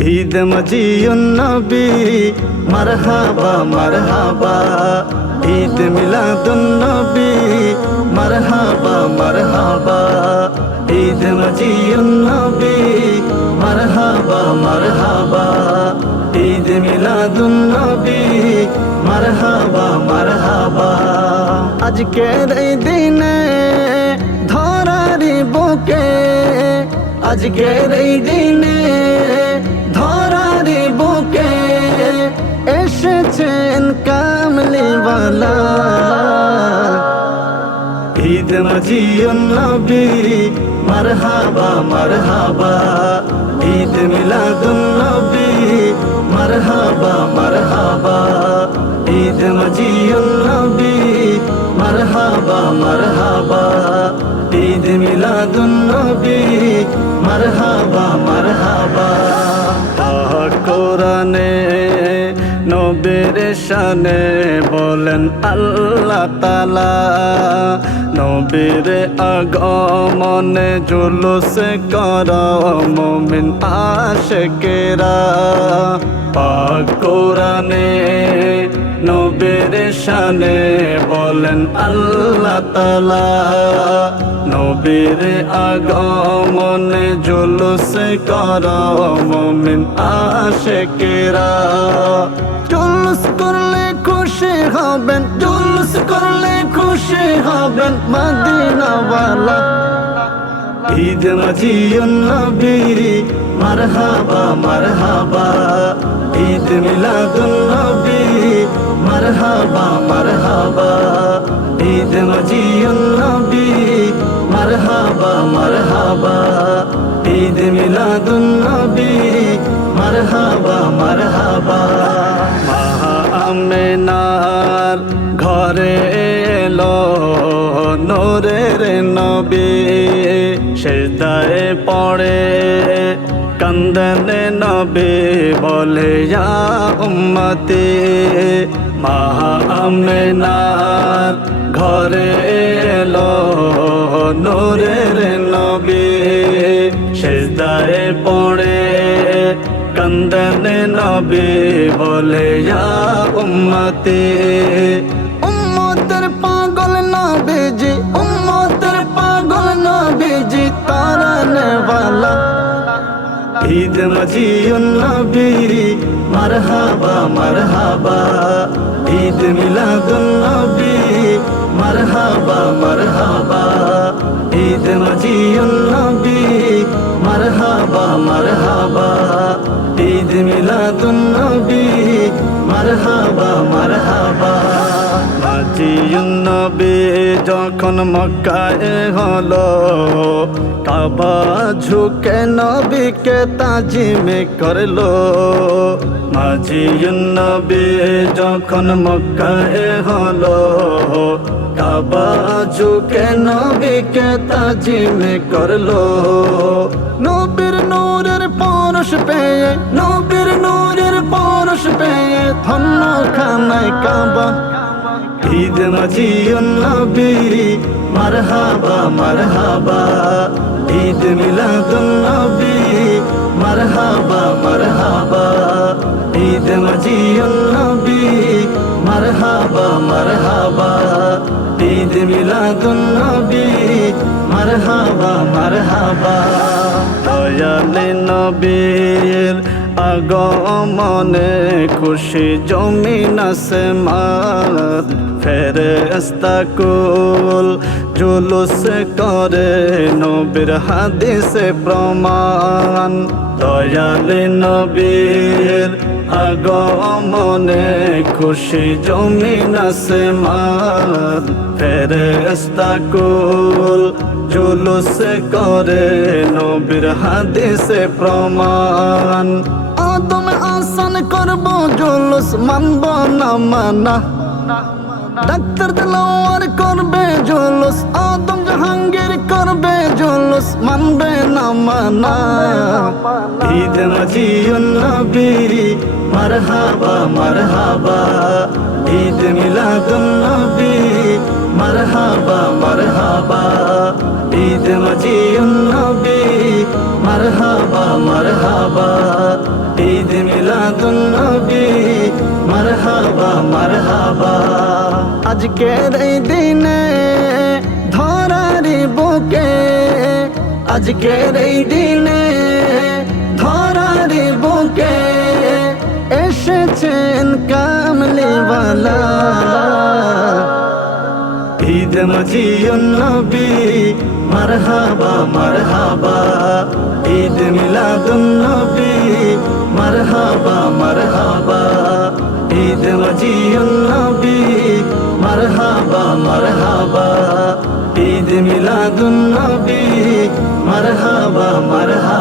ঈদ মজিউন নবী, মারহাবা মারহাবা। ঈদ মিলাদুন নবী, মারহাবা মারহাবা। ঈদ মজিউন নবী, মারহাবা মারহাবা। ঈদ মিলাদুন নবী, মারহাবা মারহাবা। আজকের এই দিনে ধরারি বুকে, আজকের এই দিনে কামলিওয়ালা ঈদ মজিউন নবী, মারহাবা মারহাবা। ঈদ মিলাদুন নবী, মারহাবা মারহাবা। ঈদ মজিউন নবী, মারহাবা মারহাবা। ঈদ মিলাদুন নবী, মারহাবা মারহাবা। কোরআনে শানে বলেন আল্লাহ তালা নবীর আগমনে জুলুস কর মমিন আশেকেরা। পাক কোরআনে নবীর শানে বলেন আল্লাহ তালা নবীর আগমনে জুলুস কর মুমিন আশেকেরা। জুলুস করলে খুশি হবেন, জুলুস করলে খুশি হবেন মদিনাওয়ালা। ঈদ মজিউন নবী মারহাবা মারহাবা। ঈদ মিলাদুন মারহাবা মারহাবা। ঈদ নবী, মারহাবা মারহাবা। ঈদ মিলাদুন নবী, মারহাবা মারহাবা। মাহা আমেনার ঘরে এলো নোরের নবী। সেদায় পড়ে কান্দনে নবী বলে, ইয়া উম্মতি মাহা আমেনার ঘরে এলো নোরের নবী। সেদায় পড়ে কান্দনে নবী বলে, ইয়া উম্মতি, উম্মতের পাগল নবীজি, উম্মতের পাগল নবীজি, তারানে वाला ঈদ মজিউন নবী মারহাবা মারহাবা। ঈদ মিলাদুন নবী মারহাবা মারহাবা। ঈদ মজিউন নবী মারহাবা মারহাবা। ঈদ মিলাদুন নবী মারহাবা মারহাবা। মজিউন নবী যখন মক্কায় হলো, কাবা ঝুঁকে নবীকে তাজিমে করল। মজিউন নবী যখন মক্কায় হলো, কাবা ঝুঁকে নবীকে তাজিমে করল। নবীর নূরের পরশ পেয়ে, নবীর নূরের পরশ পেয়ে ধন্য খানায় কাবা ঈদ মজিউন নবী মারহাবা মারহাবা। ঈদ মিলাদুন নবী মারহাবা মারহাবা। ঈদ মজিউন নবী মারহাবা মারহাবা। ঈদ মিলাদুন নবী মারহাবা মারহাবা। দয়ালে নবীর আগমনে খুশি জমিন আসমান। ফেরেস্তা কুল জুলুস করে, নবীর হাদিসে প্রমাণ। দয়ালে নবীর আগমনে খুশি জমিন আসমান ফেরেস্তা কুল জুলুস করে, নবীর হাদিসে প্রমাণ। আদম আসান করব জুলুস, মানব না মানা। ডাক্তার দিলওয়ার করবে জুলুস, আদম জাহাঙ্গীর করবে জুলুস, মানবে না মানা। ঈদ মজিউন নবী মারহাবা মারহাবা। ঈদ মিলাদুন নবী মারহাবা মারহাবা। ঈদ মজিউন নবী মারহাবা মারহাবা। মিলাদুন নবী মারহাবা মারহাবা। আজকের এই দিনে ধরার বুকে আজকের এই দিনে ধরার বুকে এসেছেন কামলিওয়ালা। ঈদ মজিয়ুন নবী, মারহাবা মারহাবা। ঈদ মিলাদুন নবী মারহাবা মারহাবা